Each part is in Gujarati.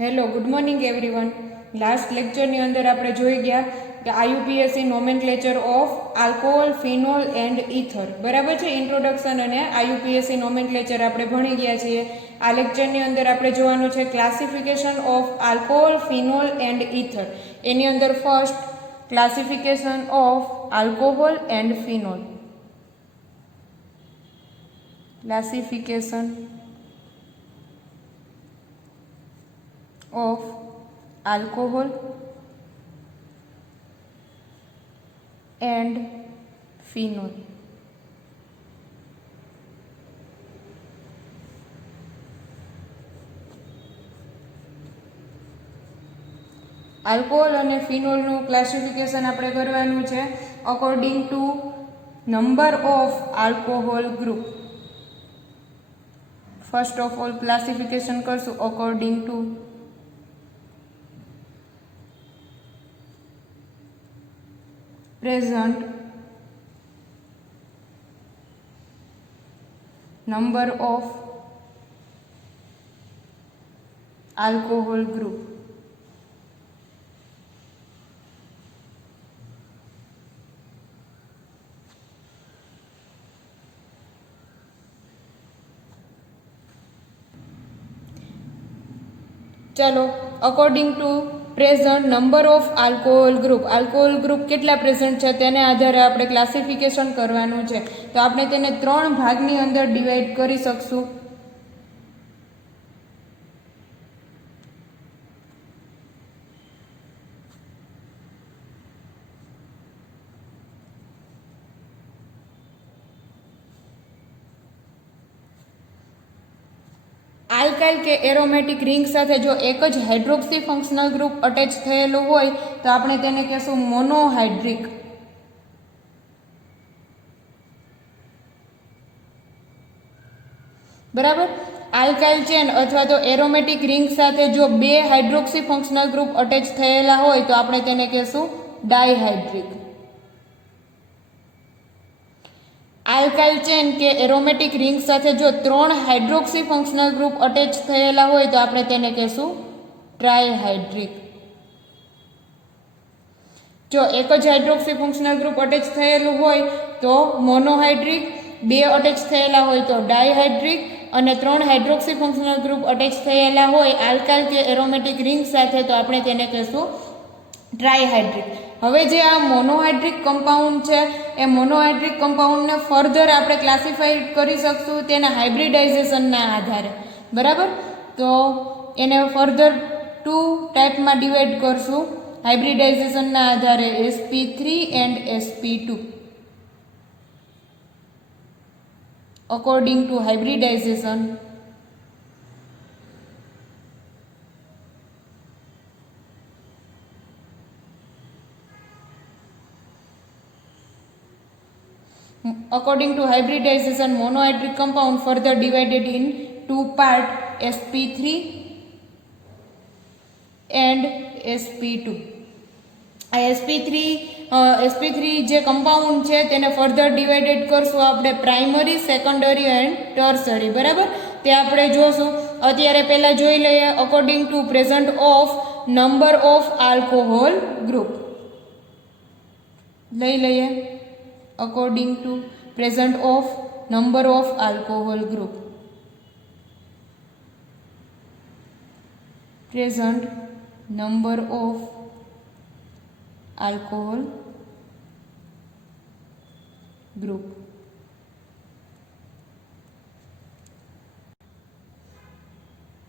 Hello, good morning everyone. Last લેક્ચરની અંદર આપણે જોઈ ગયા કે IUPAC nomenclature of alcohol, phenol and ether. બરાબર છે. ઇન્ટ્રોડક્શન અને આયુપીએસસી નોમેનક્લેચર આપણે ભણી ગયા છીએ. આ લેક્ચરની અંદર આપણે જોવાનું છે classification of alcohol, phenol and ether. એની અંદર first classification of alcohol and phenol. Classification of alcohol and phenol. Alcohol અને ફિનોલનું ક્લાસિફિકેશન આપણે કરવાનું છે according to number of alcohol group. First of all classification કરશું according to present number of alcohol group. चलो according to present number of alcohol group. આલ્કોહોલ ગ્રુપ કેટલા પ્રેઝન્ટ છે તેને આધારે આપણે ક્લાસિફિકેશન કરવાનું છે. તો આપણે તેને 3 ભાગની અંદર ડિવાઈડ કરી શકશું. આલ્કાઇલ કે એરોમેટિક રિંગ સાથે જો એક જ હાઇડ્રોક્સી ફંક્શનલ ગ્રુપ અટેચ થયેલું હોય તો આપણે તેને કહેશું મોનોહાઇડ્રિક. બરાબર. આલ્કાઇલ ચેન અથવા તો એરોમેટિક રિંગ સાથે જો 2 હાઇડ્રોક્સી ફંક્શનલ ગ્રુપ અટેચ થયેલા હોય તો આપણે તેને કહેશું ડાયહાઇડ્રિક. આલ્કાઇલ ચેન કે એરોમેટિક રિંગ સાથે જો 3 હાઇડ્રોક્સી ફંક્શનલ ગ્રુપ અટેચ થયેલા હોય તો આપણે તેને કહેશું ટ્રાયહાઇડ્રિક. જો એક જ હાઇડ્રોક્સી ફંક્શનલ ગ્રુપ અટેચ થયેલું હોય તો મોનોહાઇડ્રિક, 2 અટેચ થયેલા હોય તો ડાયહાઇડ્રિક અને 3 હાઇડ્રોક્સી ફંક્શનલ ગ્રુપ અટેચ થયેલા હોય આલ્કાઇલ કે એરોમેટિક રિંગ સાથે તો આપણે તેને કહેશું ટ્રાયહાઇડ્રિક. હવે જે આ મોનોહાઇડ્રિક કમ્પાઉન્ડ છે એ મોનોહાઇડ્રિક કમ્પાઉન્ડને ફર્ધર આપણે ક્લાસિફાઈ કરી શકશું તેના હાઇબ્રિડાઇઝેશનના આધારે. બરાબર. તો એને ફર્ધર 2 ટાઈપમાં ડિવાઈડ કરશું હાઇબ્રિડાઇઝેશનના આધારે sp3 and sp2. According to hybridisation According to hybridization, monohydric compound further divided in 2 parts, sp3 and sp2. આ sp3 જે કમ્પાઉન્ડ છે તેને ફર્ધર ડિવાઇડેડ કરશું આપણે પ્રાઇમરી, સેકન્ડરી એન્ડ ટર્સરી. બરાબર. તે આપણે જોશું. અત્યારે પહેલા જોઈ લઈએ according to present of number of alcohol group. લઈ લઈએ according to present of number of alcohol group. Present number of alcohol group.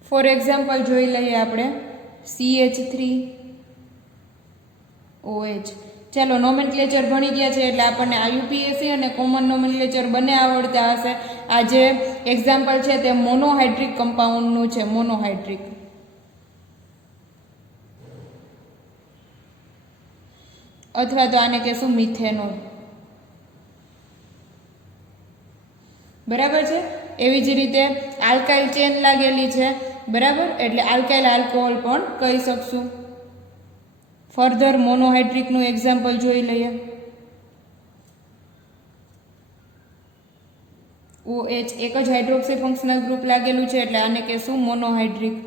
For example જોઈ લઈએ આપણે CH3OH. ચાલો નોમેનક્લેચર ભણી ગયા છે એટલે આપણને આયુપીએસસી અને કોમન નોમેનક્લેચર બંને આવડતા હશે. આ જે એક્ઝામ્પલ છે તે મોનોહાઇડ્રિક કમ્પાઉન્ડનું છે. મોનોહાઇડ્રિક અથવા તો આને કહેશું મિથેનોલ. બરાબર છે. એવી જ રીતે આલ્કાઇલ ચેન લાગેલી છે. બરાબર. એટલે આલ્કાઇલ આલ્કોહોલ પણ કહી શકશું. ફર્ધર મોનોહાઇડ્રિકનું એક્ઝામ્પલ જોઈ લઈએ. OH એક જ હાઇડ્રોક્સી ફંક્શનલ ગ્રુપ લાગેલું છે એટલે આને કહેશું મોનોહાઇડ્રિક.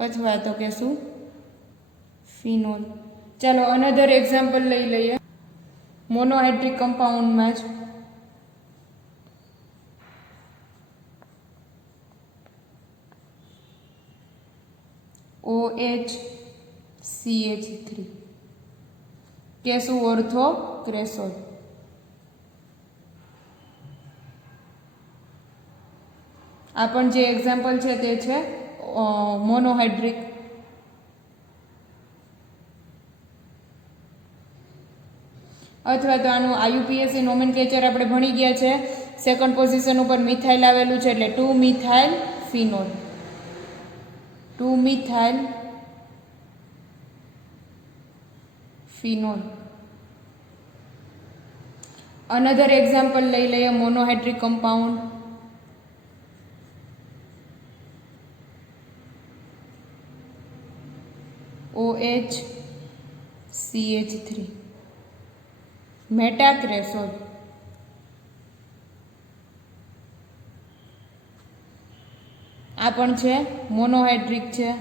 अथवा तो कहेशुं फिनोल। चलो अनदर एक्जाम्पल लई लईए। मोनोहाइड्रिक कंपाउंड में ज OHCH3 केशु ऑर्थो क्रेसोल। आ जे एक्जाम्पल है ते छे मोनोहाइड्रिक। अथवा तो आनु IUPAC नोमेनक्लेचर आपणे भणी गया छे। सेकंड पोजीशन पर मिथाइल आवेलू छे એટલે 2 methyl phenol, 2 methyl phenol. Another example लई लईए मोनोहाइड्रिक कंपाउंड OHCH3 मेटाक्रेसोल। आ पण छे मोनोहाइड्रिक छे।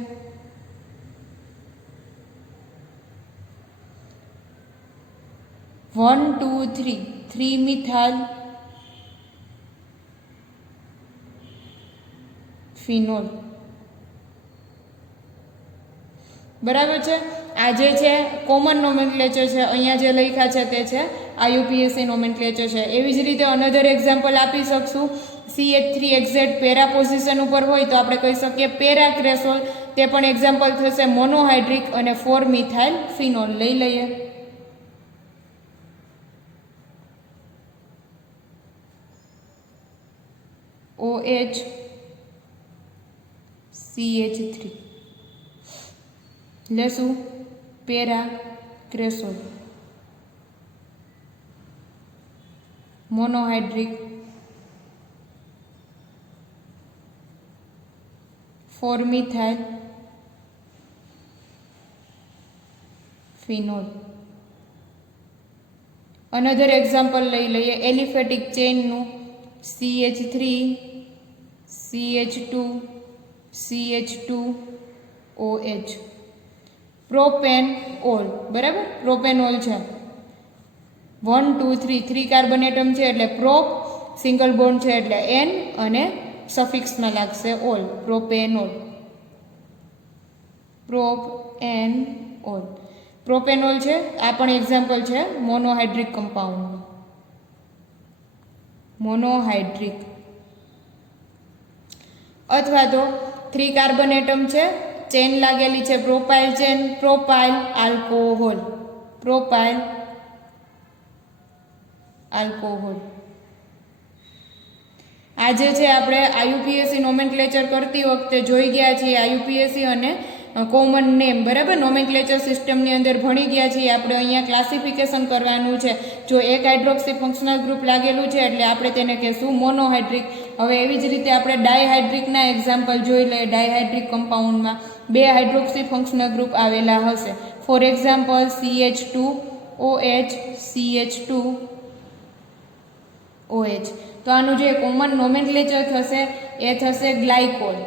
1 2 3 3 મિથાઇલ फिनोल। बराबर है। आज है कॉमन नोमेनक्लेचर है, अहींया जे लख्या है ते छे IUPAC नोमेनक्लेचर है। एवी ज रीते अनदर एक्जाम्पल आपी शकशुं। CH3 पेरा पोजीशन पर होय तो आपणे कही सकीए पेराक्रेसोल। ते पण एक्जाम्पल थशे मोनोहाइड्रिक अने 4 મિથાઇલ फिनोल। लई लईए। OHCH3 लेशु paracresol. Monohydric 4 methyl phenol. Another example लई लईए एलिफेटिक चेन नु CH3 CH2 CH2OH प्रोपेनओल। बराबर प्रोपेनओल है 1 2 3 3 कार्बन एटम है એટલે प्रोप, सिंगल बोन्ड है એટલે N અને सफिक्स में लागशे ओल, प्रोपेनोल। प्रोपेनओल प्रोपेनोल है। आ पण एक्जाम्पल है मोनोहाइड्रिक कंपाउंड। मोनोहाइड्रिक अथवा तो 3 कार्बन एटम है, चेन लागेली है propyl chain, propyl alcohol, propyl alcohol. आज है आपणे IUPAC नोमेनक्लेचर करती वखते जोई गया छे IUPAC अने कॉमन नेम। बराबर नोमेनक्लेचर सिस्टमनी अंदर भणी गया छे। आपणे अहींया क्लासिफिकेशन करवानुं छे। जो एक हाइड्रोक्सी फंक्शनल ग्रुप लागेलुं छे એટલે આપણે તેને કહેશું મોનોહાઇડ્રિક। હવે એવી જ રીતે આપણે ડાયહાઇડ્રિકના એક્ઝામ્પલ જોઈ લઈએ। ડાયહાઇડ્રિક કમ્પાઉન્ડમાં 2 હાઇડ્રોક્સી ફંક્શનલ ગ્રુપ આવેલા હશે। For example CH2OH CH2OH। तो आनु जे कॉमन नोमेनक्लेचर थशे ए थशे ग्लाइकोल।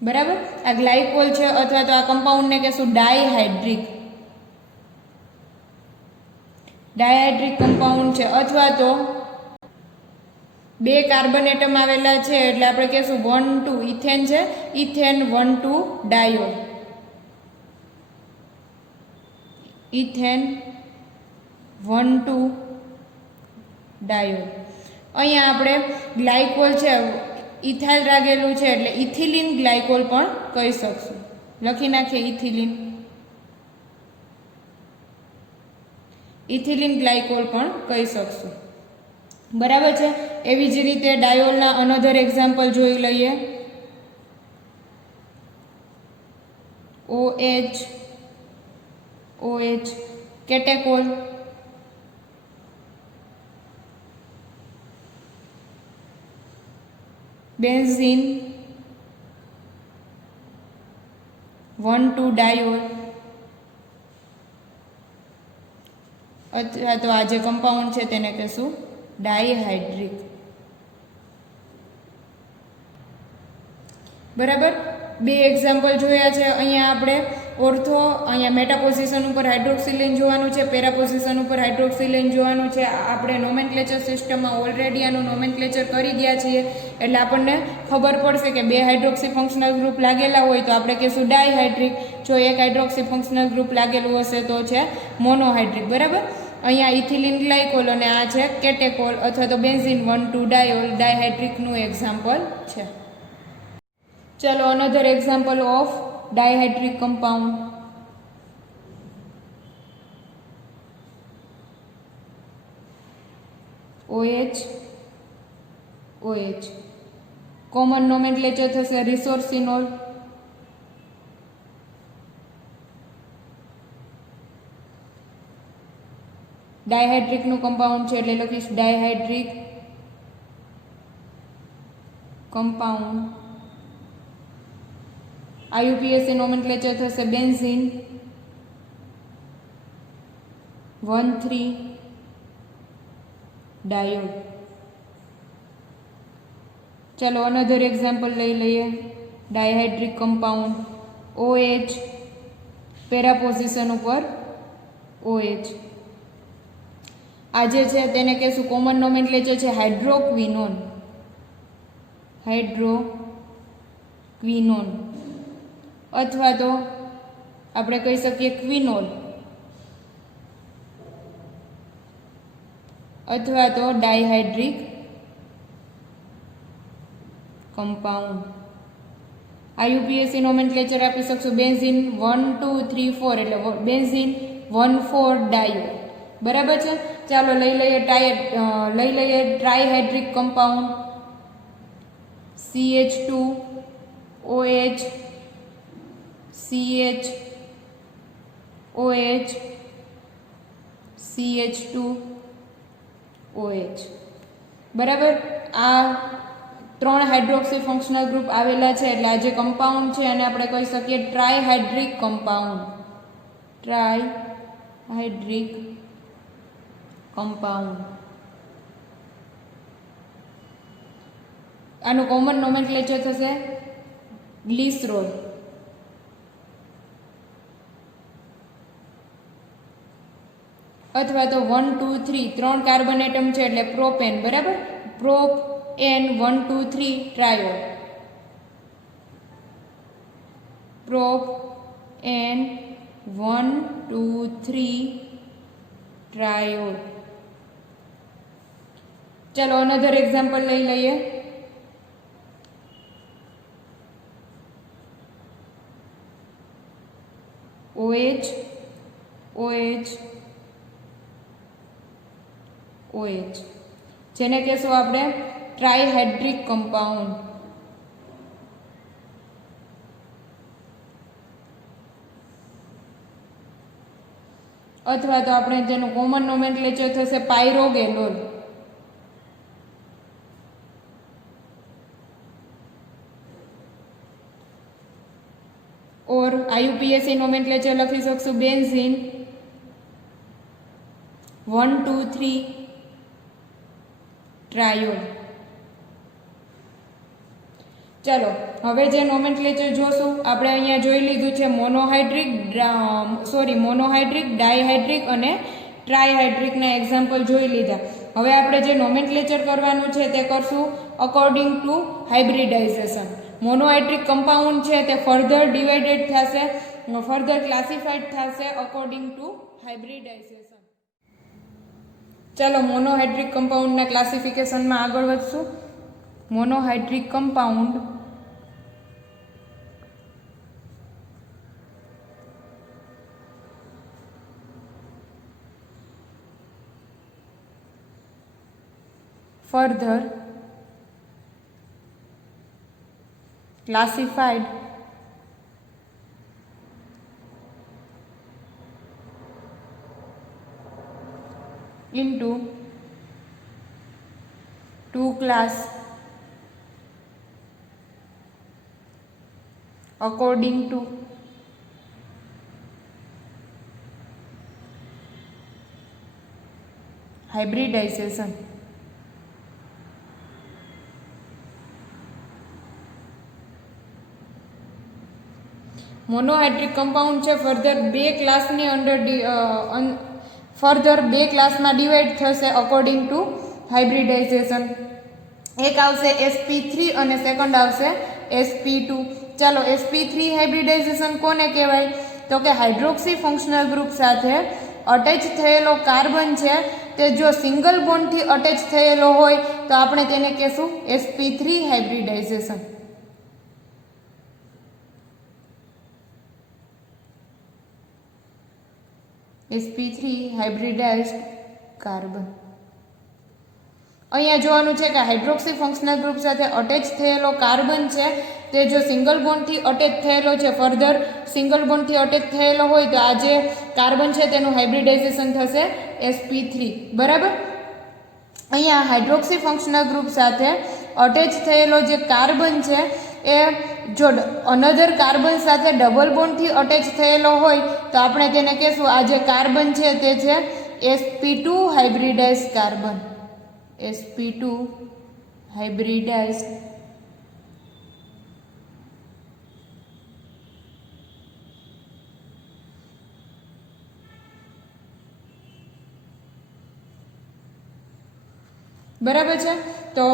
बराबर आ ग्लाइकोल है अथवा तो आ कंपाउंड ने कहेशुं डायहाइड्रिक। डायहाइड्रिक कंपाउंड है अथवा तो 2 कार्बन एटम आवेला छे એટલે આપણે કહેશું 1 2 इथेन है, इथेन 1 2 डायोल, इथेन 1 2 डायोल। अहींया આપણે ग्लाइकोल है इथाइल लागेलू है એટલે इथिलीन ग्लाइकोल पण कही शकशुं। लखी नाखीए इथिलीन, इथिलीन ग्लाइकोल पण कही शकशुं। बराबर है। एवी ज रीते डायोलना अनदर एक्जाम्पल जोई लईए। OH catechol, benzene 1 2 diol. अथवा तो आज कंपाउंड है तेने कहेशुं डायहाइड्रिक। બરાબર. 2 એક્ઝામ્પલ જોયા છે. અહીંયા આપણે ઓર્થો, અહીંયા મેટાપોઝિશન ઉપર હાઇડ્રોક્સિલિન જોવાનું છે, પેરાપોઝિશન ઉપર હાઇડ્રોક્સિલિન જોવાનું છે. આપણે નોમેનક્લેચર સિસ્ટમમાં ઓલરેડી આનું નોમેનક્લેચર કરી ગયા છીએ, એટલે આપણને ખબર પડશે કે 2 હાઇડ્રોક્સી ફંક્શનલ ગ્રુપ લાગેલા હોય તો આપણે કહીશું ડાયહાઇડ્રિક, જો 1 હાઇડ્રોક્સી ફંક્શનલ ગ્રુપ લાગેલું હશે તો છે મોનોહાઇડ્રિક. બરાબર. અહીંયા ઇથિલિન ગ્લાયકોલ અને આ છે કેટેકોલ અથવા તો બેન્ઝીન 1,2 ડાયોલ ડાયહાઇડ્રિકનું એક્ઝામ્પલ છે. ચલો another example of dihydric compound. OH common nomenclature થશે રિસોર્સિનોલ. ડાયહાઇડ્રિકનું કમ્પાઉન્ડ છે એટલે લખીશ ડાયહાઇડ્રિક કમ્પાઉન્ડ. IUPAC નોમેનક્લેચર થશે બેન્ઝીન 1,3 ડાયોલ. ચલો અનધર એક્ઝામ્પલ લઈ લઈએ. ડાયહાઇડ્રિક કમ્પાઉન્ડ OH, પેરાપોઝિશન ઉપર OH. આ જે છે તેને કહેશું કોમન નોમેનક્લેચર છે હાઇડ્રોક્વિનોન. હાઇડ્રોક્વિનોન અથવા તો આપણે કહી શકીએ ક્વિનોલ અથવા તો ડાયહાઇડ્રિક કમ્પાઉન્ડ. IUPAC નોમેનક્લેચર આપી શકશું બેન્ઝીન 1, 2, 3, 4 એટલે બેન્ઝીન 1,4 ડાયોલ. બરાબર છે. ચાલો લઈ લઈએ ટ્રાયહાઇડ્રિક કમ્પાઉન્ડ CH2OH, CHOH, CH2OH. બરાબર. આ 3 હાઇડ્રોક્સી ફંક્શનલ ગ્રુપ આવેલા છે એટલે આ જે કમ્પાઉન્ડ છે અને આપણે કહી શકીએ ટ્રાયહાઇડ્રિક કમ્પાઉન્ડ. ટ્રાયહાઇડ્રિક કમ્પાઉન્ડ. આનું કોમન નોમેનક્લેચર થશે ગ્લિસરોલ. અથવા તો 1, 2, 3 3 કાર્બન એટમ છે એટલે પ્રોપેન. બરાબર. પ્રોપેન 1, 2, 3 ટ્રાયોલ. પ્રોપેન 1, 2, 3 ટ્રાયોલ. ચલો અનધર એક્ઝામ્પલ લઈ લઈએ. OH, જેને કહેશું આપણે ટ્રાયહાઇડ્રિક કમ્પાઉન્ડ. અથવા તો આપણે જેનું કોમન નોમેનક્લેચર થશે પાયરોગેનોલ. और IUPAC नोमेनक्लेचर लखी सकशु बेन्जीन 1, 2, 3 ट्रायोल. चलो हवे जे नोमेनक्लेचर जोशू આપણે અહીંયા જોઈ લીધું છે મોનોહાઇડ્રિક ડાયહાઇડ્રિક અને ટ્રાયહાઇડ્રિક ના એક્ઝામ્પલ જોઈ લીધા. હવે આપણે જે નોમેનક્લેચર કરવાનું છે તે કરશું according to hybridization. Monohydric compound છે તે ફર્ધર ડિવાઇડેડ થશે, ફર્ધર ક્લાસિફાઈડ થશે અકોર્ડિંગ ટુ હાઇબ્રિડાઇઝેશન. ચાલો મોનોહાઇડ્રિક કમ્પાઉન્ડના ક્લાસિફિકેશનમાં આગળ વધશું. Monohydric compound further classified into two class according to hybridization. Monohydric compound છે ફર્ધર બે ક્લાસની ફર્ધર બે ક્લાસમાં ડિવાઈડ થશે અકોર્ડિંગ ટુ હાઇબ્રિડાઇઝેશન. એક આવશે sp3 અને સેકન્ડ આવશે sp2. ચાલો sp3 હાઇબ્રિડાઇઝેશન કોને કહેવાય? તો કે હાઇડ્રોક્સી ફંક્શનલ ગ્રુપ સાથે અટેચ થયેલો કાર્બન છે તે જો સિંગલ બોન્ડથી અટેચ થયેલો હોય તો આપણે તેને કહેશું sp3 હાઇબ્રિડાઇઝેશન. sp3 હાઇબ્રિડાઇઝ્ડ carbon. અહીંયા જોવાનું છે કે હાઇડ્રોક્સી ફંક્શનલ ગ્રુપ સાથે અટેચ થયેલો કાર્બન છે તે જો સિંગલ બોન્ડથી અટેચ થયેલો છે, ફર્ધર સિંગલ બોન્ડથી અટેચ થયેલો હોય તો આ જે કાર્બન છે તેનું હાઇબ્રિડાઇઝેશન થશે sp3. બરાબર. અહીંયા હાઇડ્રોક્સી ફંક્શનલ ગ્રુપ સાથે અટેચ થયેલો જે કાર્બન છે એ જો અનધર કાર્બન સાથે ડબલ બોન્ડથી અટેચ થયેલો હોય તો આપણે તેને કહેશું આ જે કાર્બન છે તે છે sp2 હાઇબ્રિડાઇઝ્ડ કાર્બન. sp2 હાઇબ્રિડાઇઝ્ડ. બરાબર છે. તો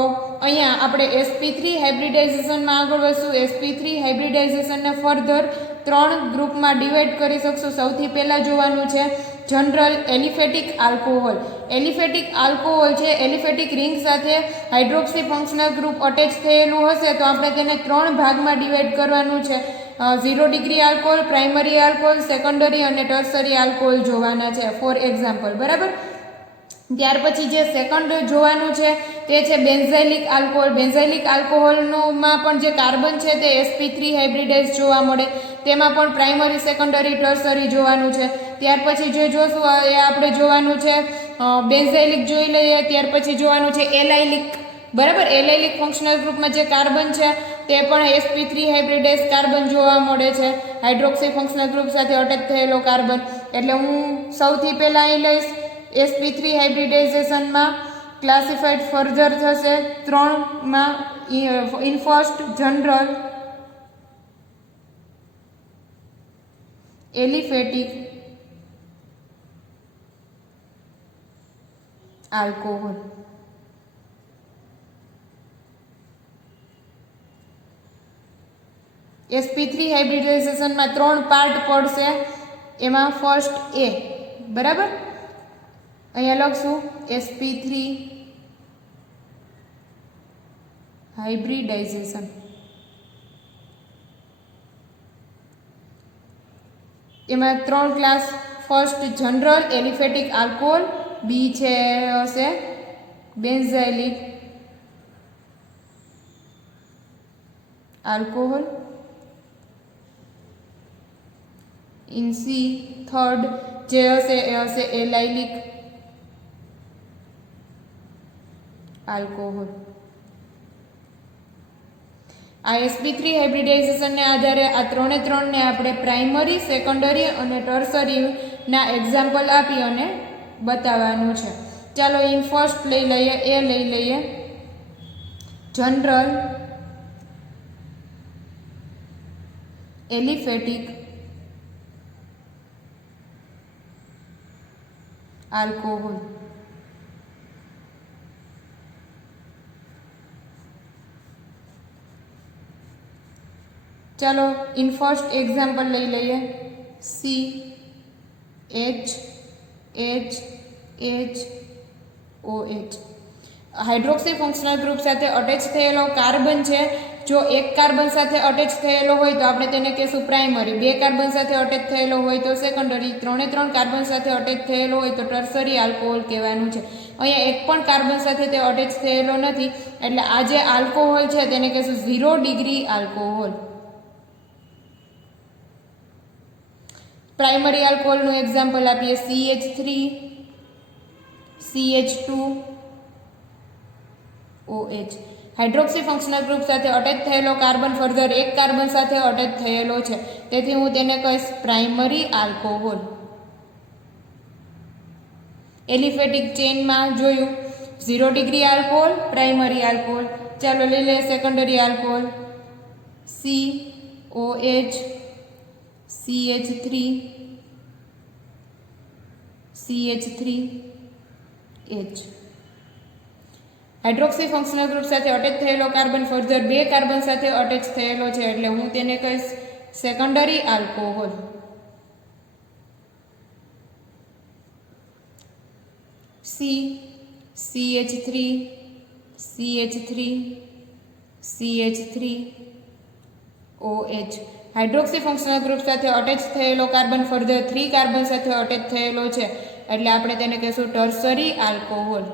અહીંયા આપણે sp3 હાઇબ્રિડાઇઝેશનમાં આગળ વધશું. sp3 હાઇબ્રિડાઇઝેશનને ફર્ધર 3 ગ્રુપમાં ડિવાઈડ કરી શકશું. સૌથી પહેલાં જોવાનું છે general aliphatic alcohol. Aliphatic alcohol છે એલિફેટિક રિંગ સાથે હાઇડ્રોક્સી ફંક્શનલ ગ્રુપ અટેચ થયેલું હશે તો આપણે તેને 3 ભાગમાં ડિવાઈડ કરવાનું છે. 0 degree alcohol, primary alcohol, secondary અને ટર્સરી આલ્કોહોલ જોવાના છે ફોર એક્ઝામ્પલ. બરાબર. ત્યાર પછી જે સેકન્ડ જોવાનું છે તે છે બેન્ઝાઇલિક આલ્કોહોલ. બેન્ઝાઇલિક આલ્કોહોલમાં પણ જે કાર્બન છે તે sp3 હાઇબ્રિડાઇઝ જોવા મળે, તેમાં પણ પ્રાઇમરી, સેકન્ડરી, ટર્સરી જોવાનું છે. ત્યાર પછી જે જોશું એ આપણે જોવાનું છે બેન્ઝાઇલિક જોઈ લઈએ. ત્યાર પછી જોવાનું છે એલાઇલિક. બરાબર. એલાઇલિક ફંક્શનલ ગ્રુપમાં જે કાર્બન છે તે પણ sp3 હાઇબ્રિડાઇઝ કાર્બન જોવા મળે છે, હાઇડ્રોક્સી ફંક્શનલ ગ્રુપ સાથે અટેચ થયેલો કાર્બન. એટલે હું સૌથી પહેલાં અહીં લઈશ sp3 હાઇબ્રિડાઇઝેશનમાં ક્લાસિફાઈડ ફર્ધર થશે 3માં. In first general aliphatic alcohol. sp3 હાઇબ્રિડાઇઝેશનમાં 3 પાર્ટ પડશે. એમાં ફર્સ્ટ એ. બરાબર. અહીંયા લખશું sp3 હાઇબ્રિડાઇઝેશન. એમાં 3 class. First general aliphatic alcohol, B છે હશે benzylic alcohol, in C third જે હશે એ હશે એલાઇલિક આલ્કોહોલ. આ sp3 હાઇબ્રિડાઇઝેશનને આધારે આ 3ને આપણે પ્રાઇમરી, સેકન્ડરી અને ટર્સરીના એક્ઝામ્પલ આપી અને બતાવવાનું છે. ચાલો ઇન ફર્સ્ટ લઈ લઈએ, એ લઈ લઈએ જનરલ એલિફેટિક આલ્કોહોલ. ચાલો ઇન ફર્સ્ટ એક્ઝામ્પલ લઈ લઈએ CHHOH. હાઇડ્રોક્સી ફંક્શનલ ગ્રુપ સાથે અટેચ થયેલો કાર્બન છે. જો એક કાર્બન સાથે અટેચ થયેલો હોય તો આપણે તેને કહેશું પ્રાઇમરી, 2 કાર્બન સાથે અટેચ થયેલો હોય તો સેકન્ડરી, 3 કાર્બન સાથે અટેચ થયેલો હોય તો ટર્સરી આલ્કોહોલ કહેવાનું છે. અહીંયા એક પણ કાર્બન સાથે તે અટેચ થયેલો નથી એટલે આ જે આલ્કોહોલ છે તેને કહેશું 0 ડિગ્રી આલ્કોહોલ. પ્રાઇમરી આલ્કોહોલનું એક્ઝામ્પલ આપીએ CH3 CH2OH. Hydroxy functional group સાથે અટેચ થયેલો કાર્બન ફર્ધર એક કાર્બન સાથે અટેચ થયેલો છે તેથી હું તેને કહીશ પ્રાઇમરી આલ્કોહોલ. એલિફેટિક ચેઇનમાં જોયું 0 ડિગ્રી આલ્કોહોલ, પ્રાઇમરી આલ્કોહોલ. ચાલો લઈ લઈએ secondary alcohol COH CH3H. Hydroxy functional group સાથે અટેચ થયેલો કાર્બન ફર્ધર 2 કાર્બન સાથે અટેચ થયેલો છે એટલે હું તેને કહીશ secondary alcohol. CH3OH. Hydroxy functional group સાથે અટેચ થયેલો કાર્બન ફર્ધર 3 કાર્બન સાથે અટેચ થયેલો છે એટલે આપણે તેને કહીશું ટર્સરી આલ્કોહોલ.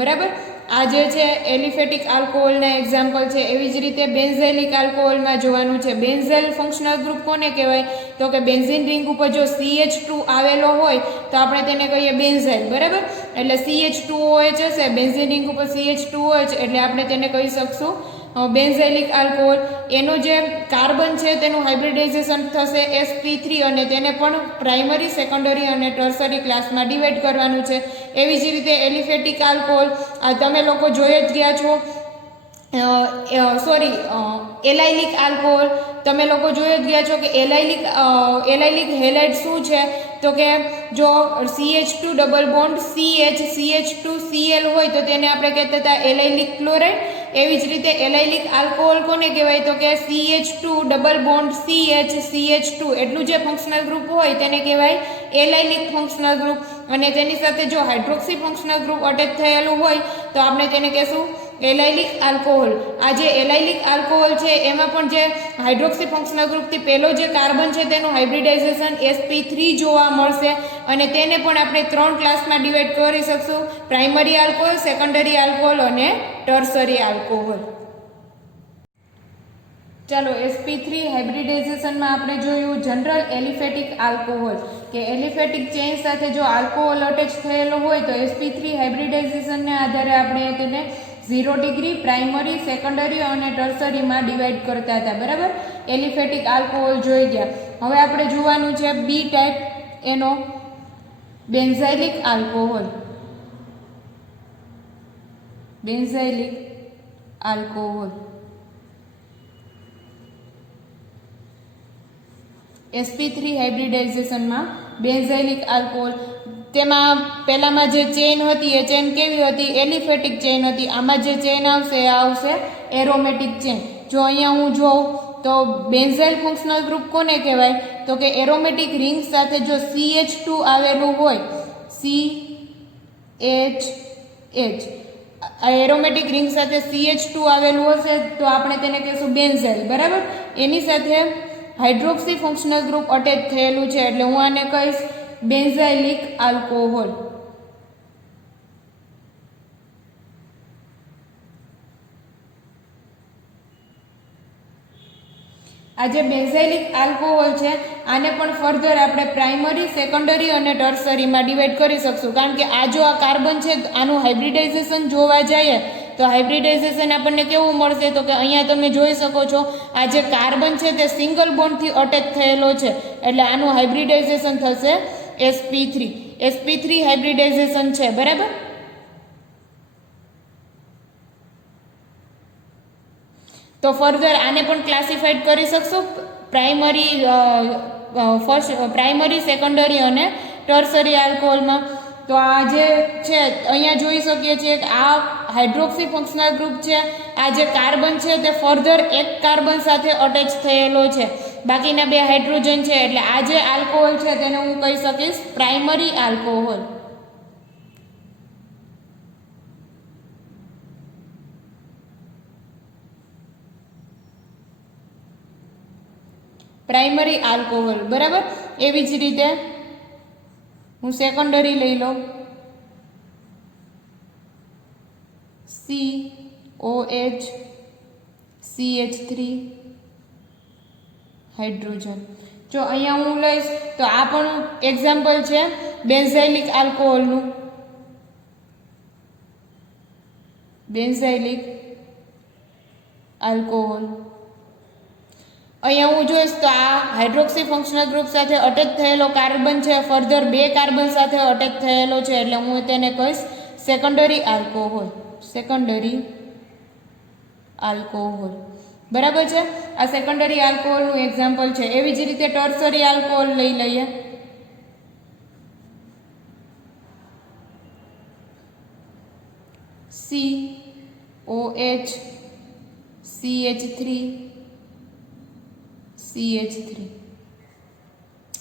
બરાબર. આ જે છે એલિફેટિક આલ્કોહોલના એક્ઝામ્પલ છે. એવી જ રીતે બેન્ઝાઇલિક આલ્કોહોલમાં જોવાનું છે. બેન્ઝાઇલ ફંક્શનલ ગ્રુપ કોને કહેવાય? તો કે બેન્ઝીન રિંગ ઉપર જો CH2 આવેલો હોય તો આપણે તેને કહીએ બેન્ઝાઇલ. બરાબર. એટલે CH2OH હશે, બેન્ઝીન રિંગ ઉપર CH2OH એટલે આપણે તેને કહી શકશું બેન્ઝાઇલિક આલ્કોહોલ. એનો જે કાર્બન છે તેનું હાઇબ્રિડાઇઝેશન થશે sp3 અને તેને પણ પ્રાઇમરી, સેકન્ડરી અને ટર્સરી ક્લાસમાં ડિવાઈડ કરવાનું છે. એવી જ રીતે એલિફેટિક આલ્કોહોલ આ તમે લોકો જોઈ જ ગયા છો. એલાઇલિક આલ્કોહોલ તમે લોકો જોઈ જ ગયા છો કે એલાઇલિક હેલાઇડ શું છે? તો કે જો CH2 ડબલ બોન્ડ CH2Cl હોય તો તેને આપણે કહેતા હતા એલાઇલિક ક્લોરાઇડ. એવી જ રીતે એલાઇલિક આલ્કોહોલ કોને કહેવાય? તો કે CH2 ડબલ બોન્ડ CH2 એટલું જે ફંક્શનલ ગ્રુપ હોય તેને કહેવાય એલાઇલિક ફંક્શનલ ગ્રુપ. અને તેની સાથે જો હાઇડ્રોક્સી ફંક્શનલ ગ્રુપ અટેચ થયેલું હોય તો આપણે તેને કહેશું એલાઇલિક આલ્કોહોલ. આ જે એલાઇલિક આલ્કોહોલ છે એમાં પણ જે હાઇડ્રોક્સી ફંક્શનલ ગ્રુપથી પહેલો જે કાર્બન છે તેનું હાઇબ્રિડાઇઝેશન sp3 જોવા મળશે અને તેને પણ આપણે 3 ક્લાસમાં ડિવાઈડ કરી શકશું: પ્રાઇમરી આલ્કોહોલ, સેકન્ડરી આલ્કોહોલ અને ટર્સરી આલ્કોહોલ. ચાલો sp3 હાઇબ્રિડાઇઝેશનમાં આપણે જોયું જનરલ એલિફેટિક આલ્કોહોલ કે એલિફેટિક ચેઇન સાથે જો આલ્કોહોલ અટેચ થયેલો હોય તો sp3 હાઇબ્રિડાઇઝેશનને આધારે આપણે તેને 0 ડિગ્રી, પ્રાઇમરી, સેકન્ડરી અને ટર્સરીમાં ડિવાઈડ કરતા હતા. બરાબર. એલિફેટિક આલ્કોહોલ જોઈ ગયા. હવે આપણે જોવાનું છે બી ટાઈપ, એનો benzylic alcohol. Benzylic alcohol sp3 હાઇબ્રિડાઇઝેશનમાં બેન્ઝાઇલિક આલ્કોહોલ. તેમાં પહેલામાં જે ચેઇન હતી એ ચેઇન કેવી હતી? એલિફેટિક ચેઇન હતી. આમાં જે ચેઇન આવશે એ આવશે એરોમેટિક ચેઇન. જો અહીંયા હું જોઉં તો બેન્ઝાઇલ ફંક્શનલ ગ્રુપ કોને કહેવાય? તો કે એરોમેટિક રિંગ સાથે જો CH2 આવેલું હોય, CHH, આ એરોમેટિક રિંગ સાથે CH2 આવેલું હશે તો આપણે તેને કહીશું બેન્ઝાઇલ. બરાબર. એની સાથે હાઇડ્રોક્સી ફંક્શનલ ગ્રુપ અટેચ થયેલું છે એટલે હું આને કહીશ બેન્ઝાઇલિક આલ્કોહોલ. આ જે બેન્ઝાઇલિક આલ્કોહોલ છે આને પણ ફર્ધર આપણે પ્રાઇમરી, સેકન્ડરી અને ટર્સરીમાં ડિવાઈડ કરી શકશું. કારણ કે આ જો આ કાર્બન છે આનું હાઇબ્રિડાઇઝેશન જોવા જઈએ તો હાઇબ્રિડાઇઝેશન આપણને કેવું મળશે? તો કે અહીંયા તમે જોઈ શકો છો આ જે કાર્બન છે તે સિંગલ બોન્ડથી અટેચ થયેલો છે એટલે આનું હાઇબ્રિડાઇઝેશન થશે sp3 હાઇબ્રિડાઇઝેશન છે. બરાબર. તો ફર્ધર આને પણ ક્લાસિફાઈડ કરી શકશું પ્રાઇમરી, સેકન્ડરી અને ટર્સરી આલ્કોહોલમાં. તો આ જે છે અહીંયા જોઈ શકીએ છીએ કે આ હાઇડ્રોક્સી ફંક્શનલ ગ્રુપ છે. આ જે કાર્બન છે તે ફર્ધર એક કાર્બન સાથે અટેચ થયેલો છે, બાકીના 2 હાઇડ્રોજન છે એટલે આ જે આલ્કોહોલ છે તેને હું કહી શકીશ પ્રાઇમરી આલ્કોહોલ. Primary alcohol. બરાબર. એવી જ રીતે હું સેકન્ડરી લઈ લઉં, COH, CH3 હાઇડ્રોજન. જો અહીંયા હું લઈશ તો આ પણ એક્ઝામ્પલ છે બેન્ઝાઇલિક આલ્કોહોલનું. Benzylic alcohol. અહીંયા હું જોઈશ તો આ હાઇડ્રોક્સી ફંક્શનલ ગ્રુપ સાથે અટેચ થયેલો કાર્બન છે, ફર્ધર 2 કાર્બન સાથે અટેચ થયેલો છે એટલે હું તેને કહીશ સેકન્ડરી આલ્કોહોલ. Secondary alcohol. બરાબર છે. આ સેકન્ડરી આલ્કોહોલનું એક્ઝામ્પલ છે. એવી જ રીતે ટર્સરી આલ્કોહોલ લઈ લઈએ. COH CH3 CH3.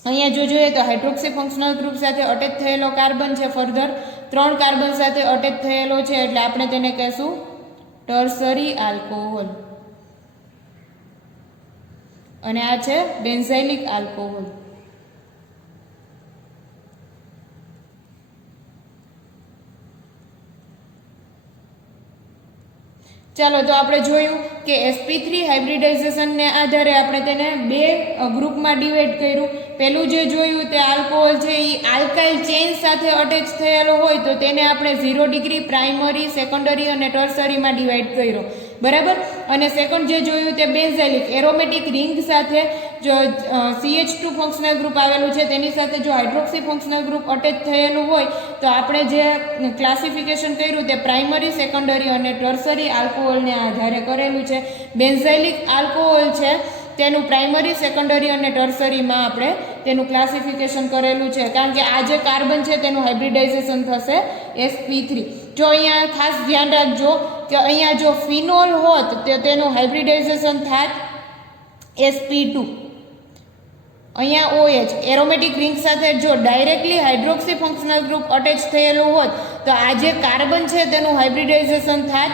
અહીંયા જો જોઈએ તો હાઇડ્રોક્સી ફંક્શનલ ગ્રુપ સાથે અટેચ થયેલો કાર્બન છે, ફર્ધર 3 કાર્બન સાથે અટેચ થયેલો છે, એટલે આપણે તેને કહેશું ટર્સરી આલ્કોહોલ. અને આ છે બેન્ઝાઇલિક આલ્કોહોલ. ચાલો તો આપણે જોયું કે sp3 હાઇબ્રિડાઇઝેશનને આધારે આપણે તેને બે ગ્રુપમાં ડિવાઈડ કર્યું. પહેલું જે જોયું તે આલ્કોહોલ છે એ આલ્કાઇલ ચેઇન સાથે અટેચ થયેલો હોય તો તેને આપણે 0 ડિગ્રી, પ્રાઇમરી, સેકન્ડરી અને ટર્સરીમાં ડિવાઈડ કર્યો. બરાબર. અને સેકન્ડ જે જોયું તે બેન્ઝાઇલિક એરોમેટિક રિંગ સાથે જો CH2 ફંક્શનલ ગ્રુપ આવેલું છે તેની સાથે જો હાઇડ્રોક્સી ફંક્શનલ ગ્રુપ અટેચ થયેલું હોય તો આપણે જે ક્લાસિફિકેશન કર્યું તે પ્રાઇમરી, સેકન્ડરી અને ટર્સરી આલ્કોહોલને આધારે કરેલું છે. બેન્ઝાઇલિક આલ્કોહોલ છે તેનું પ્રાઇમરી, સેકન્ડરી અને ટર્સરીમાં આપણે તેનું ક્લાસિફિકેશન કરેલું છે, કારણ કે આ જે કાર્બન છે તેનું હાઇબ્રિડાઇઝેશન થશે sp3. જો અહીંયા ખાસ ધ્યાન રાખજો કે અહીંયા જો ફિનોલ હોત તો તેનું હાઇબ્રિડાઇઝેશન થાત sp2. અહીંયા OH એરોમેટિક રિંગ સાથે જો directly hydroxy functional group attach થયેલું હોત તો આ જે કાર્બન છે તેનું હાઇબ્રિડાઇઝેશન થાત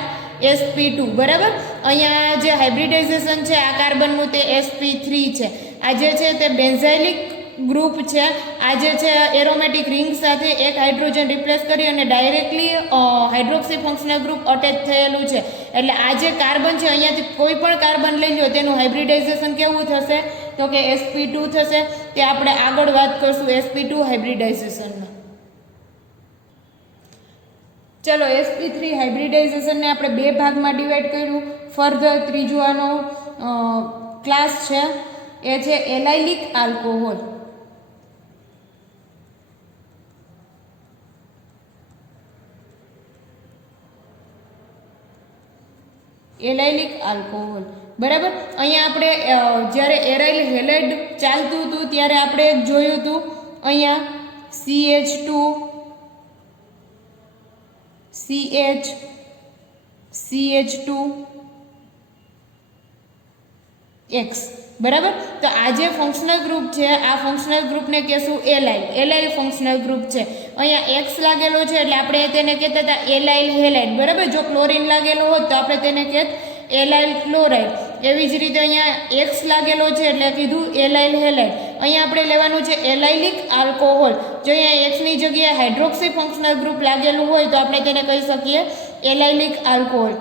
sp2. બરાબર. અહીંયા જે હાઇબ્રિડાઇઝેશન છે આ કાર્બનનું તે sp3 છે. આ જે છે તે બેન્ઝાઇલિક ગ્રુપ છે. આ જે છે એરોમેટિક રિંગ સાથે એક હાઇડ્રોજન રિપ્લેસ કરી અને directly hydroxy functional group attach થયેલું છે. એટલે આ જે કાર્બન છે અહીંયાથી કોઈ પણ કાર્બન લઈ લો તેનું હાઇબ્રિડાઇઝેશન કેવું થશે તો કે sp2 થશે. તે આપણે આગળ વાત કરશું sp2 હાઇબ્રિડાઇઝેશનમાં. ચલો sp3 હાઇબ્રિડાઇઝેશનને આપણે બે ભાગમાં ડિવાઈડ કર્યું. ફર્ધર ત્રીજો આનો ક્લાસ છે એ છે એલાઇલિક આલ્કોહોલ. Allylic alcohol. બરાબર. અહીંયા આપણે જ્યારે એરાઇલ હેલાઇડ ચાલતું હતું ત્યારે આપણે એક જોયું હતું અહીંયા CH2 CH CH2 X. બરાબર. તો આ જે ફંક્શનલ ગ્રુપ છે આ ફંક્શનલ ગ્રુપને કહેશું એલાઇલ. એલાઇલ ફંક્શનલ ગ્રુપ છે. અહીંયા X લાગેલો છે એટલે આપણે તેને કહેતા હતા એલાઇલ હેલાઇડ. બરાબર. જો ક્લોરીન લાગેલો હોત તો આપણે તેને કહેત એલાઇલ ક્લોરાઇડ. એવી જ રીતે અહીંયા X લાગેલો છે એટલે કીધું એલાઇલ હેલાઇડ. અહીંયા આપણે લેવાનું છે એલાઇલિક આલ્કોહોલ. જો અહીંયા X ની જગ્યાએ હાઇડ્રોક્સી ફંક્શનલ ગ્રુપ લાગેલું હોય તો આપણે તેને કહી શકીએ એલાઇલિક આલ્કોહોલ.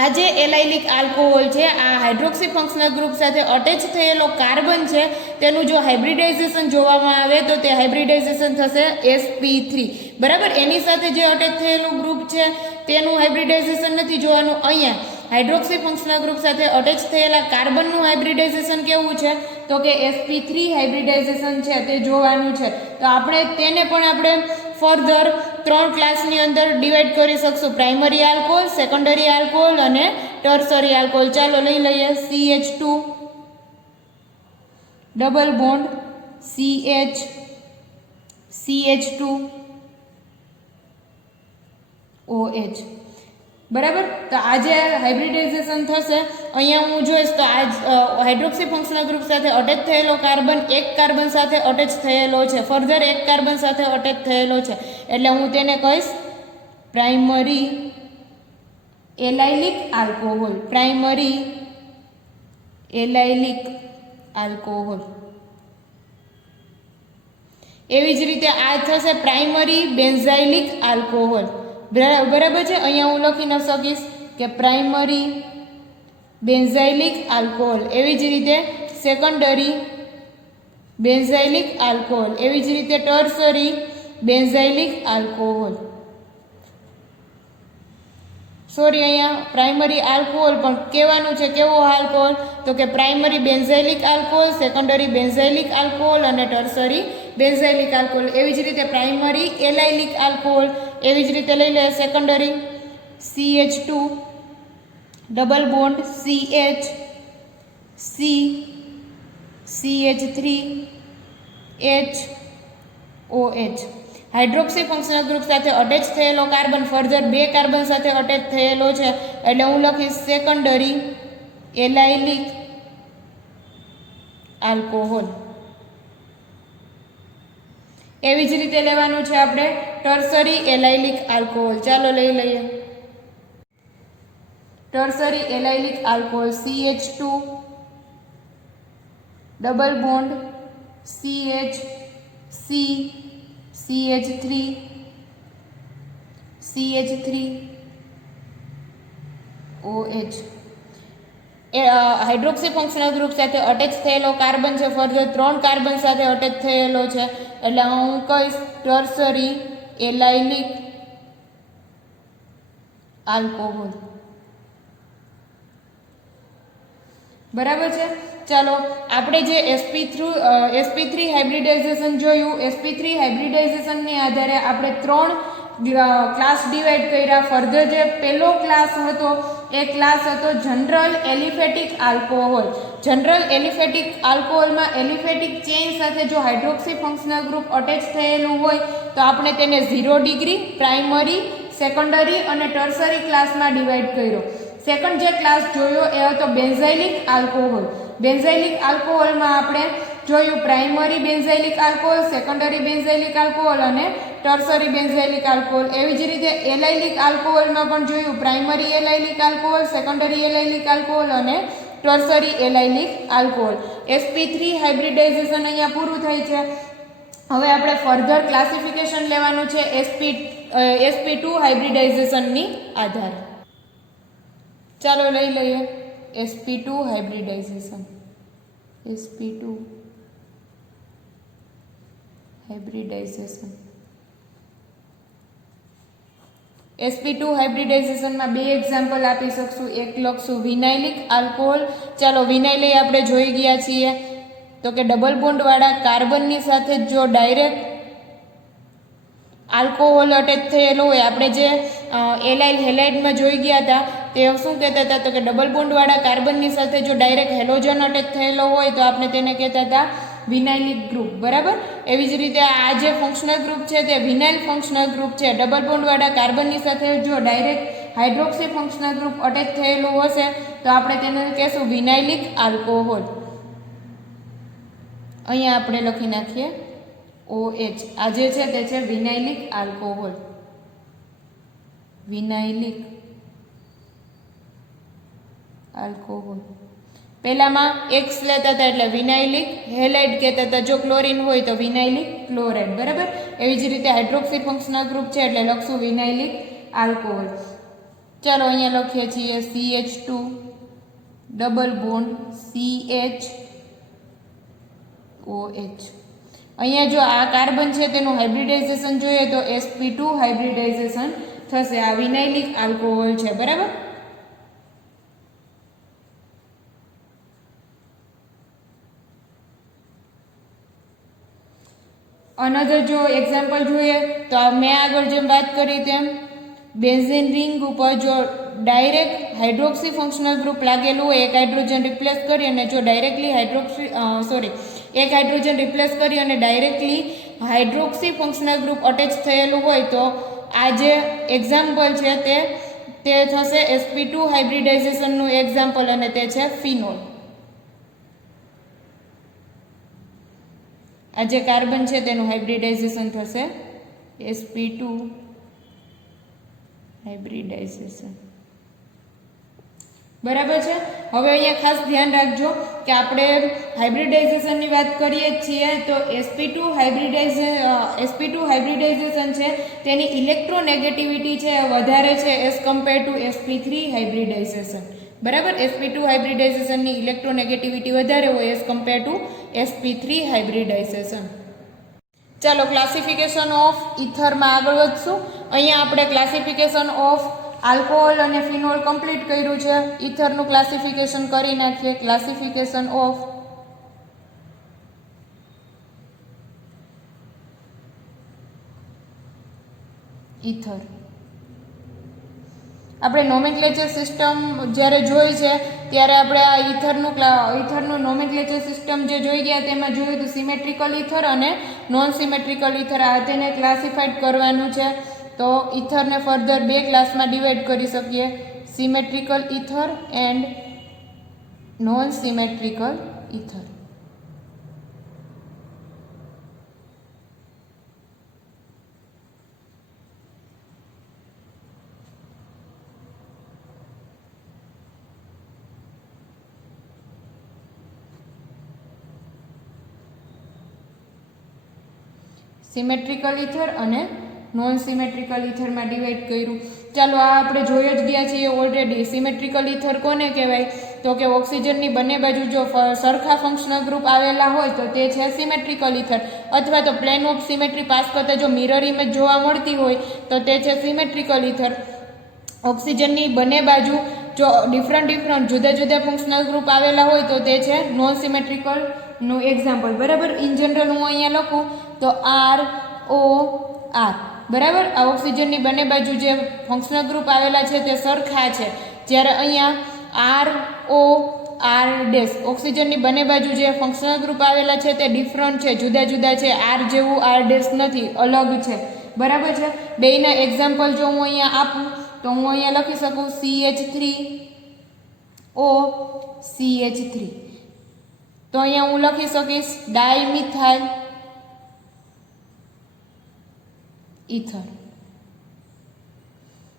આ જે એલાઇલિક આલ્કોહોલ છે આ હાઇડ્રોક્સી ફંક્શનલ ગ્રુપ સાથે અટેચ થયેલો કાર્બન છે તેનું જો હાઇબ્રિડાઇઝેશન જોવામાં આવે તો તે હાઇબ્રિડાઇઝેશન થશે sp3. બરાબર. એની સાથે જે અટેચ થયેલું ગ્રુપ છે તેનું હાઇબ્રિડાઇઝેશન નથી જોવાનું. અહીંયા હાઇડ્રોક્સી ફંક્શનલ ગ્રુપ સાથે અટેચ થયેલા કાર્બનનું હાઇબ્રિડાઇઝેશન કેવું છે તો કે sp3 હાઇબ્રિડાઇઝેશન છે તે જોવાનું છે. તો આપણે તેને પણ આપણે ફર્ધર 3 ક્લાસની અંદર ડિવાઈડ કરી શકશું. પ્રાઇમરી આલ્કોહોલ, સેકન્ડરી આલ્કોહોલ અને ટર્સરી આલ્કોહોલ. ચાલો લઈ લઈએ CH2 double bond CH CH2 OH. બરાબર. તો આ જે હાઇબ્રિડાઇઝેશન થશે અહીંયા હું જોઈશ તો આ હાઇડ્રોક્સી ફંક્શનલ ગ્રુપ સાથે અટેચ થયેલો કાર્બન એક કાર્બન સાથે અટેચ થયેલો છે, ફર્ધર એક કાર્બન સાથે અટેચ થયેલો છે, એટલે હું તેને કહીશ primary allylic alcohol. Primary allylic alcohol. એવી જ રીતે આ થશે પ્રાઇમરી બેન્ઝાઇલિક આલ્કોહોલ. બરાબર છે. અહીંયા હું લખી ન શકીશ કે પ્રાઇમરી બેન્ઝાઇલિક આલ્કોહોલ. એવી જ રીતે સેકન્ડરી બેન્ઝાઇલિક આલ્કોહોલ. એવી જ રીતે ટર્સરી બેન્ઝાઇલિક આલ્કોહોલ. સોરી, અહીંયા પ્રાઇમરી આલ્કોહોલ પણ કહેવાનું છે. કેવો આલ્કોહોલ તો કે primary benzylic alcohol, secondary benzylic alcohol અને ટર્સરી બેન્ઝાઇલિક આલ્કોહોલ. એવી જ રીતે પ્રાઇમરી એલાઇલિક આલ્કોહોલ. એવી જ રીતે લઈ લે secondary CH2 double bond CH CH3HOH. Hydroxy functional group સાથે અટેચ થયેલો કાર્બન ફર્ધર 2 કાર્બન સાથે અટેચ થયેલો છે એટલે હું લખીશ સેકન્ડરી એલાઇલિક આલ્કોહોલ. એવી જ રીતે લેવાનું છે આપણે ટર્સરી એલાઇલિક આલ્કોહોલ. ચાલો લઈ લઈએ. Tertiary allylic alcohol CH2 double bond CH CH3 OH. Hydroxy functional group સાથે અટેચ થયેલો કાર્બન છે ફર્ધર 3 કાર્બન સાથે અટેચ થયેલો છે એટલે હું કહીશ ટર્સરી એલાઇલિક આલ્કોહોલ. બરાબર છે. ચાલો આપણે જે sp3 હાઇબ્રિડાઇઝેશન જોયું. sp3 હાઇબ્રિડાઇઝેશનને આધારે આપણે 3 ક્લાસ ડિવાઈડ કર્યા. ફર્ધર જે પહેલો ક્લાસ હતો એ ક્લાસ હતો general aliphatic alcohol. General aliphatic આલ્કોહોલમાં એલિફેટિક ચેઇન સાથે જો હાઇડ્રોક્સી ફંક્શનલ ગ્રુપ અટેચ થયેલું હોય તો આપણે તેને 0 ડિગ્રી, પ્રાઇમરી, સેકન્ડરી અને ટર્સરી ક્લાસમાં ડિવાઈડ કર્યો. સેકન્ડ જે ક્લાસ જોયો એ હતો બેન્ઝાઇલિક આલ્કોહોલ. બેન્ઝાઇલિક આલ્કોહોલમાં આપણે જોયું primary benzylic alcohol, secondary benzylic alcohol અને ટર્સરી બેન્ઝાઇલિક આલ્કોહોલ. એવી જ રીતે એલાઇલિક આલ્કોહોલમાં પણ જોયું primary allylic alcohol, secondary allylic alcohol અને tertiary allylic alcohol. sp3 hybridization અહીંયા પૂરું થાય છે. હવે આપણે ફર્ધર ક્લાસિફિકેશન લેવાનું છે sp2 હાઇબ્રિડાઇઝેશનની આધારે. ચાલો લઈ લઈએ sp2 hybridisation. sp2 hybridisation. sp2 હાઇબ્રિડાઇઝેશનમાં 2 example આપી શકશું. એક લખશું વિનાઇલિક આલ્કોહોલ. ચાલો વિનાઇલ આપણે જોઈ ગયા છીએ તો કે ડબલ બોન્ડવાળા કાર્બનની સાથે જો ડાયરેક્ટ આલ્કોહોલ અટેચ થયેલો હોય, આપણે જે એલાઇલ હેલાઇડમાં જોઈ ગયા હતા તે શું કહેતા હતા તો કે ડબલ બોન્ડવાળા કાર્બનની સાથે જો ડાયરેક્ટ હેલોજન અટેચ થયેલો હોય તો આપણે તેને કહેતા હતા વિનાઇલિક ગ્રુપ. બરાબર. એવી જ રીતે આ જે ફંક્શનલ ગ્રુપ છે તે વિનાઇલ ફંક્શનલ ગ્રુપ છે. ડબલ બોન્ડવાળા કાર્બનની સાથે જો direct hydroxy functional group attach થયેલું હશે તો આપણે તેને કહેશું વિનાઇલિક આલ્કોહોલ. અહીંયા આપણે લખી નાખીએ OH. આ જે છે તે છે વિનાઇલિક આલ્કોહોલ. વિનાઇલિક આલ્કોહોલ. પહેલામાં એક્સ લેતા હતા એટલે વિનાઇલિક હેલાઇડ કહેતા હતા. જો ક્લોરીન હોય તો વિનાઇલિક ક્લોરાઇડ. બરાબર. એવી જ રીતે હાઇડ્રોક્સી ફંક્શનલ ગ્રુપ છે એટલે લખશું વિનાઇલિક આલ્કોહોલ. ચાલો અહીંયા લખીએ છીએ CH2 ડબલ બોન્ડ CHOH. અહીંયા જો આ કાર્બન છે તેનું હાઇબ્રિડાઇઝેશન જોઈએ તો sp2 હાઇબ્રિડાઇઝેશન થશે. આ વિનાઇલિક આલ્કોહોલ છે. બરાબર. અનધર જો એક્ઝામ્પલ જોઈએ તો મેં આગળ જેમ વાત કરી તેમ બેન્ઝીન રિંગ ઉપર જો ડાયરેક્ટ હાઇડ્રોક્સી ફંક્શનલ ગ્રુપ લાગેલું હોય, એક હાઇડ્રોજન રિપ્લેસ કરી અને જો ડાયરેક્ટલી એક હાઇડ્રોજન રિપ્લેસ કરી અને directly hydroxy functional group attach થયેલું હોય તો આ જે એક્ઝામ્પલ છે તે થશે sp2 હાઇબ્રિડાઇઝેશનનું એક્ઝામ્પલ અને તે છે ફિનોલ. આ જે કાર્બન છે તેનું હાઇબ્રિડાઇઝેશન થશે sp2 હાઇબ્રિડાઇઝેશન. બરાબર છે. હવે અહીંયા ખાસ ધ્યાન રાખજો કે આપણે હાઇબ્રિડાઇઝેશનની વાત કરીએ જ છીએ તો sp2 હાઇબ્રિડાઇઝેશન છે તેની ઇલેક્ટ્રોનેગેટિવિટી છે વધારે છે as compare to sp3 hybridisation. બરાબર. sp2 હાઇબ્રિડાઇઝેશનની ઇલેક્ટ્રોનેગેટિવિટી વધારે હોય as compare to sp3 hybridisation. ચાલો ક્લાસિફિકેશન ઓફ ઇથરમાં આગળ વધશું. અહીંયા આપણે ક્લાસિફિકેશન ઓફ આલ્કોહોલ અને ફિનોલ કમ્પ્લીટ કર્યું છે. ઇથરનું ક્લાસિફિકેશન કરી નાખીએ. Classification of ether. આપણે નોમેનક્લેચર સિસ્ટમ જ્યારે જોઈ છે ત્યારે આપણે આ ઇથરનું નોમેનક્લેચર સિસ્ટમ જે જોઈ ગયા તેમાં જોયું હતું સિમેટ્રિકલ ઇથર અને નોન સિમેટ્રિકલ ઇથર. આ તેને ક્લાસિફાઈડ કરવાનું છે. તો ઇથરને ફર્ધર 2 ક્લાસમાં ડિવાઈડ કરી શકીએ, symmetrical ether and non symmetrical ether. Symmetrical ether અને નોન સિમેટ્રિકલ ઇથરમાં ડિવાઈડ કર્યું. ચાલો આ આપણે જોઈ જ ગયા છીએ ઓલરેડી. સિમેટ્રિકલ ઇથર કોને કહેવાય? તો કે ઓક્સિજનની બંને બાજુ જો સરખા ફંક્શનલ ગ્રુપ આવેલા હોય તો તે છે સિમેટ્રિકલ ઇથર, અથવા તો પ્લેન ઓફ સિમેટ્રી પાસ કરતા જો મિરર ઇમેજ જોવા મળતી હોય તો તે છે સિમેટ્રિકલ ઇથર. ઓક્સિજનની બંને બાજુ જો ડિફરન્ટ જુદા જુદા ફંક્શનલ ગ્રુપ આવેલા હોય તો તે છે નોન સિમેટ્રિકલ નું એક્ઝામ્પલ. બરાબર, ઇન જનરલ હું અહીંયા લખું તો ROR. બરાબર, આ ઓક્સિજનની બંને બાજુ જે ફંક્શનલ ગ્રુપ આવેલા છે તે સરખા છે, જ્યારે અહીંયા ROR ઓક્સિજનની બંને બાજુ જે ફંક્શનલ ગ્રુપ આવેલા છે તે ડિફરન્ટ છે, જુદા જુદા છે. R જેવું R નથી, અલગ છે. બરાબર છે. બેયના એક્ઝામ્પલ જો હું અહીંયા આપું તો હું અહીંયા લખી શકું CH3OCH3. તો અહીંયા હું લખી શકીશ ડાયમિથાઇલ ઇથર.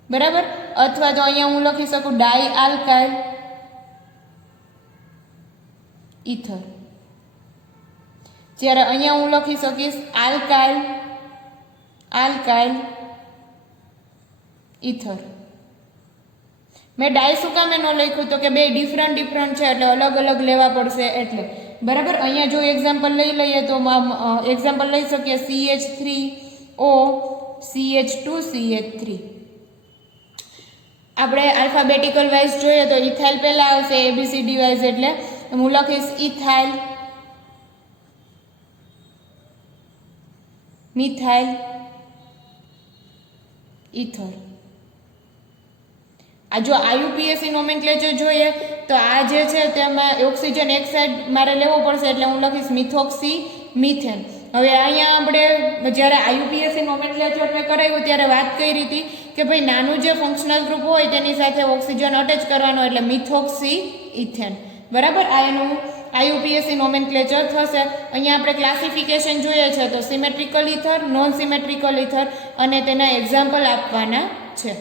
બરાબર, અથવા તો અહીંયા હું લખી શકું ડાયઆલ્કાઇલ ઇથર. જ્યારે અહીંયા હું લખી શકીશ આલ્કાઇલ ઇથર. મેં ડાય શું કામે ન લખ્યું તો કે બે ડિફરન્ટ છે એટલે અલગ અલગ લેવા પડશે એટલે. બરાબર, અહીંયા જો એક્ઝામ્પલ લઈ લઈએ તો એક્ઝામ્પલ લઈ શકીએ CH3O CH2CH3. આપણે આલ્ફાબેટિકલ વાઇઝ જોઈએ તો ઇથાઇલ પહેલા આવશે ABCD વાઇઝ, એટલે હું લખીશ ઇથાઇલ, મિથાઇલ, ઇથર. આ જો IUPAC નોમેનક્લેચર જોઈએ તો આ જે છે તેમાં ઓક્સિજન એક સાઈડ મારે લેવો પડશે એટલે હું લખીશ મિથોક્સી મિથેન. હવે અહીંયા આપણે જ્યારે IUPAC નોમેનક્લેચર મેં કરાવ્યું ત્યારે વાત કરી હતી કે ભાઈ નાનું જે ફંક્શનલ ગ્રુપ હોય તેની સાથે ઓક્સિજન અટેચ કરવાનો એટલે મિથોક્સી ઇથેન. બરાબર, આ એનું IUPAC નોમેનક્લેચર થશે. અહીંયા આપણે ક્લાસિફિકેશન જોઈએ છે તો symmetrical ether, non symmetrical ether અને તેના એક્ઝામ્પલ આપવાના છે.